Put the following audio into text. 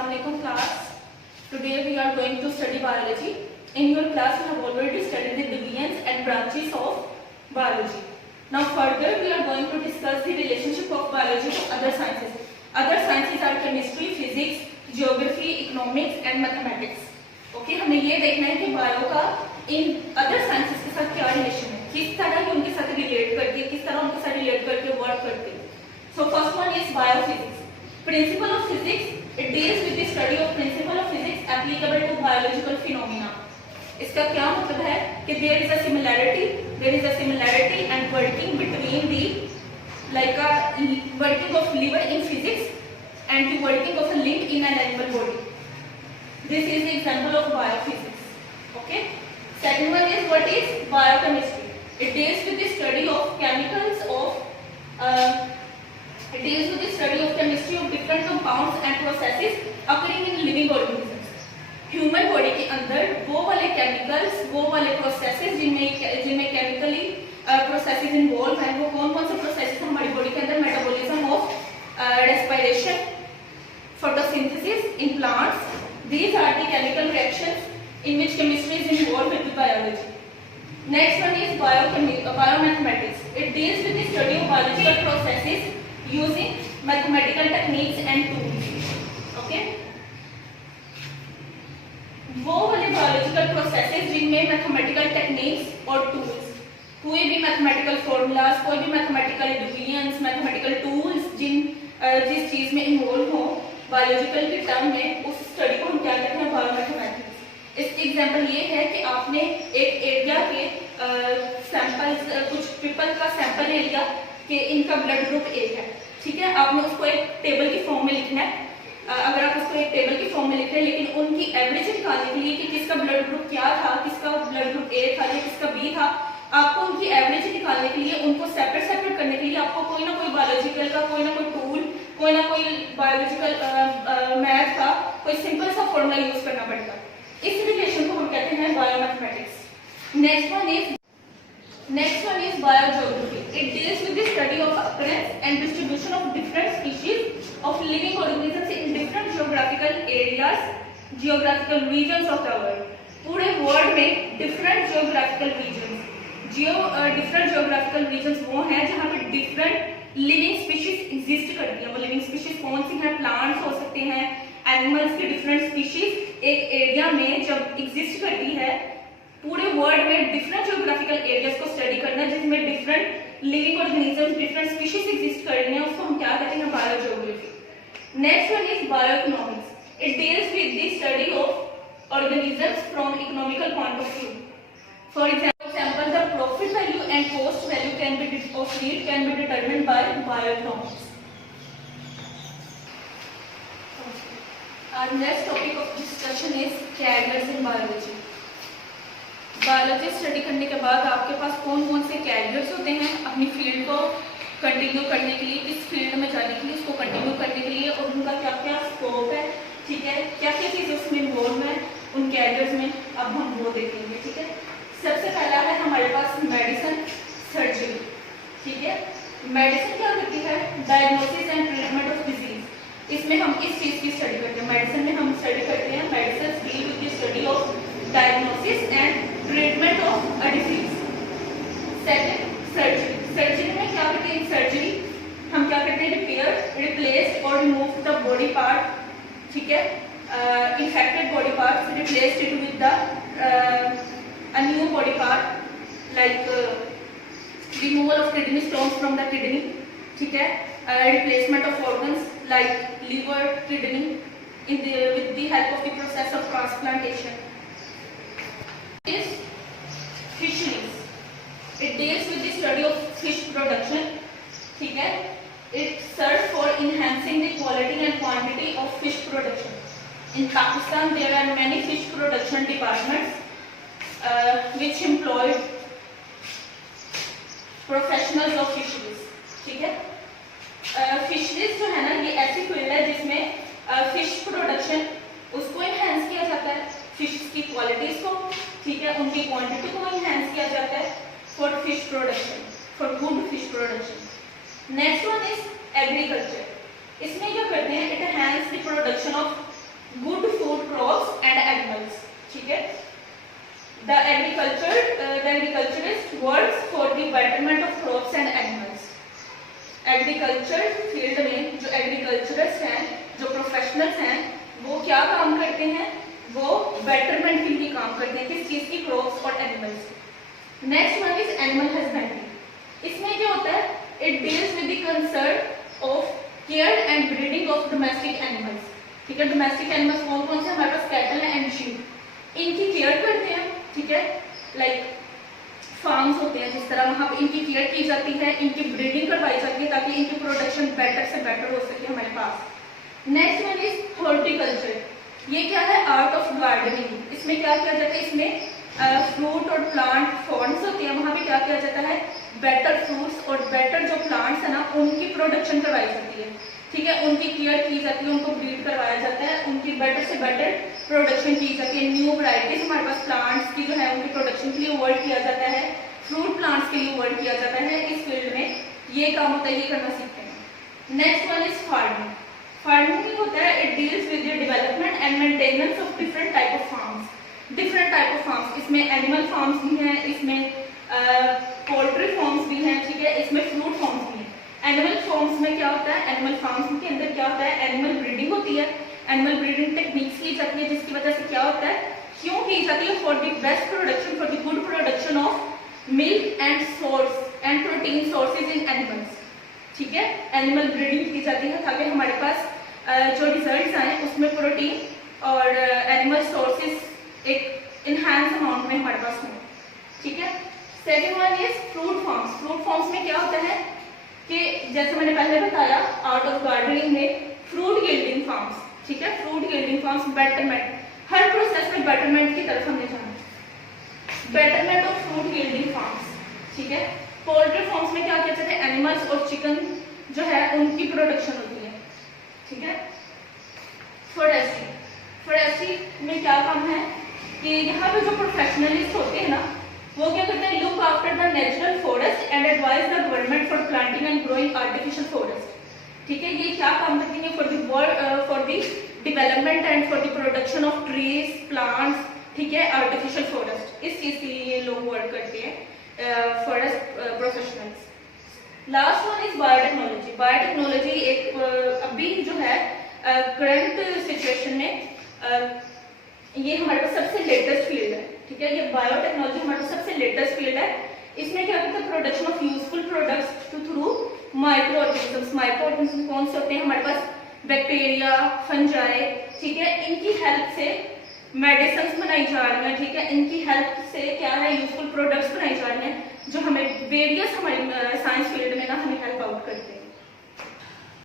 Assalamualaikum class. Today we are going to study biology. In your class we have already studied the divisions and branches of biology. Now further we are going to discuss the relationship of biology to other sciences. Other sciences are chemistry, physics, geography, economics and mathematics. Okay, हमें ये देखना है कि bio का in other sciences के साथ क्या relation है, किस तरह ये उनके साथ रिलेट करती है, किस तरह उनके साथ रिलेट करके वर्क करती है. So first one is biophysics. Principle of physics. It deals with the study of principle of physics applicable to biological phenomena. इसका क्या मतलब है कि there is a similarity and working between the working of liver in physics and the working of a limb in an animal body. This is the example of biophysics. Okay. Second one is what is biochemistry. It deals with the study of chemicals of It deals with the study of chemistry of different compounds and processes occurring in living organisms. Human body के अंदर वो वाले chemicals, वो वाले processes जिनमें chemically processes involved हैं, वो कौन कौन से processes हमारी body के अंदर metabolism of respiration, photosynthesis in plants. These are the chemical reactions in which chemistry is involved with the biology. Next one is biomathematics. It deals with the study of biological processes using mathematical techniques and tools. Okay. वो वाले biological processes जिनमें mathematical techniques और tools, कोई भी mathematical formulas, कोई भी mathematical divisions, mathematical tools जिस चीज में involve हो biological के term में, उस study को हम क्या कहते हैं biomathematics. इसकी एग्जाम्पल ये है कि आपने एक एरिया के सैंपल्स, कुछ पीपल का सैंपल ले लिया कि इनका ब्लड ग्रुप ए है, ठीक है. आपने उसको एक टेबल की फॉर्म में लिखना है. अगर आप उसको एक टेबल की फॉर्म में लिख रहे हैं, लेकिन उनकी एवरेज निकालने के लिए कि किसका ब्लड ग्रुप क्या था, किसका ब्लड ग्रुप ए था या किसका बी था, आपको उनकी एवरेज निकालने के लिए, उनको सेपरेट करने के लिए आपको कोई ना कोई बायोलॉजिकल का कोई ना कोई टूल, कोई ना कोई बायोलॉजिकल मैथ का कोई सिंपल सा फॉर्मूला यूज करना पड़ेगा. इस रिलेशन को हम कहते हैं biomathematics. Next one is biogeography. It deals with the study of occurrence and distribution of different species of living organisms in different geographical regions of the world. पूरे world में different geographical regions वो हैं जहाँ पे different living species exist करती हैं. वो living species कौन सी हैं? Plants हो सकते हैं, animals की different species एक एरिया में जब exist करती है. पूरे वर्ल्ड में डिफरेंट जियोग्राफिकल एरियाज को स्टडी करना जिसमें different living organisms, different species exist कर रही हैं, उसको हम क्या कहते हैं? Biogeography. Next one is bioeconomics. It deals with the study of organisms from economical point of view. For example the profit value and cost value can be determined by bioeconomics. Our next topic of discussion is careers in biology. Biology study करने के बाद आपके पास कौन कौन से carriers होते हैं अपनी फील्ड को कंटिन्यू करने के लिए, इस फील्ड में जाने के लिए, इसको कंटिन्यू करने के लिए, और उनका क्या क्या स्कोप है, ठीक है, क्या क्या चीज़ें उसमें इन्वॉल्व है उन कैरियर्स में, अब हम वो देखेंगे. ठीक है. सबसे पहला है हमारे पास मेडिसिन, सर्जरी. ठीक है. मेडिसिन क्या करती है? Diagnosis and treatment of disease. इसमें हम इस चीज़ की स्टडी करते हैं. मेडिसिन में हम स्टडी करते हैं medicine deal with the study of diagnosis and treatment of a disease. Second, surgery. Surgery में क्या करते हैं? सर्जरी हम क्या करते हैं? रिपेयर, रिप्लेस और रिमूव द बॉडी पार्ट. ठीक है. Infected body part, replaced it with the a new body part, like removal of kidney stones from the kidney. ठीक है. Replacement of organs like liver, kidney with the help of the process of transplantation. Is fisheries. It deals with the study of fish production. ठीक है. It serves for enhancing the quality and quantity of fish production. In Pakistan, there are many fish production departments which employ professionals of fisheries. ठीक है. Fisheries जो है ना, ये ऐसी field है जिसमें फिश प्रोडक्शन उसको इनहेंस किया जाता है, फिश की क्वालिटीज को, ठीक है, उनकी क्वांटिटी को इनहेंस किया जाता है for fish production, for good fish production. Next one is agriculture. इसमें क्या करते हैं? It enhance the production of क्या काम करते हैं, वो बेटरमेंट के लिए काम करते हैं, किस चीज की, क्रॉप्स और animals. Next one is animal husbandry. इसमें क्या होता है, it deals with the concern of care and breeding of domestic animals. ठीक है, डोमेस्टिक एनिमल्स कौन कौन से, हमारे पास कैटल है एंड शीप, इनकी केयर करते हैं। ठीक है, लाइक फार्म्स होते हैं जिस तरह, वहां पर इनकी केयर की जाती है, इनकी ब्रीडिंग करवाई जाती है ताकि इनकी प्रोडक्शन बेटर से बेटर हो सके हमारे पास। Next one is horticulture. ये क्या है, आर्ट ऑफ गार्डनिंग। इसमें क्या किया जाता है, इसमें फ्रूट और प्लांट फॉर्म्स होते हैं, वहां पे क्या किया जाता है, बेटर फ्रूट्स और बेटर जो प्लांट्स है ना, उनकी प्रोडक्शन करवाई जाती है। ठीक है, उनकी केयर की जाती है, उनको ब्रीड करवाया जाता है, उनकी बेटर से बेटर प्रोडक्शन की जाती है। न्यू वैरायटीज हमारे पास प्लांट्स की जो है उनकी प्रोडक्शन के लिए वर्क किया जाता है, फ्रूट प्लांट्स के लिए वर्क किया जाता है। इस फील्ड में ये काम होता है, ये करना सीखते हैं। Next one is farming. Farming होता है, it deals with the development and maintenance of different type of farms. Different type of farms, इसमें एनिमल फार्म्स भी हैं, इसमें पोल्ट्री फार्म्स भी हैं। ठीक है, इसमें फ्रूट फार्म्स भी हैं। एनिमल फार्म्स में क्या होता है, एनिमल फार्म्स के अंदर क्या होता है, एनिमल ब्रीडिंग होती है, एनिमल ब्रीडिंग टेक्निक्स की जाती है, जिसकी वजह से क्या होता है, क्यों की जाती है, for the best production, for the good production of milk and source and protein sources in animals. ठीक है, एनिमल ब्रीडिंग की जाती है ताकि हमारे पास जो रिजल्ट्स आए उसमें प्रोटीन और एनिमल सोर्सेज एक इनहैंस अमाउंट में हमारे पास हों। ठीक है, second one is fruit farms. Fruit farms में क्या होता है कि जैसे मैंने पहले बताया, आर्ट ऑफ गार्डनिंग में फ्रूट यील्डिंग फार्म्स। ठीक है, फ्रूट यील्डिंग फार्म्स, बेटरमेंट, हर प्रोसेस में बेटरमेंट की तरफ हमने जाना, betterment of fruit yielding farms. ठीक है, पोल्ट्री फार्म्स में क्या किया जाता है, एनिमल्स और चिकन जो है उनकी प्रोडक्शन होती है। ठीक है, फॉरेस्ट्री। फॉरेस्ट्री में क्या काम है कि यहाँ पे जो प्रोफेशनलिस्ट होते हैं ना, वो क्या करते हैं, look after the natural forest and advise the government for planting and growing artificial forest. ठीक है, ये क्या काम करते हैं, for the development and for the production of trees, plants. ठीक है, आर्टिफिशियल फॉरेस्ट, इस चीज के लिए ये लोग वर्क करते हैं, forest professionals. Last one is biotechnology. Biotechnology एक अभी जो है करंट सिचुएशन में ये हमारे पास सबसे लेटेस्ट फील्ड है। ठीक है, ये बायोटेक्नोलॉजी हमारे पास सबसे लेटेस्ट फील्ड है। इसमें क्या करते हैं, production of useful products through micro organisms. Micro organisms कौन से होते हैं हमारे पास, बैक्टीरिया, फंजाई। ठीक है, इनकी हेल्प से मेडिसिन बनाई जा रही हैं। ठीक है, इनकी हेल्प से क्या है, यूजफुल प्रोडक्ट्स बनाई जा रही हैं जो हमें वेरियस हमारी साइंस फील्ड में ना हमें हेल्प आउट करते हैं।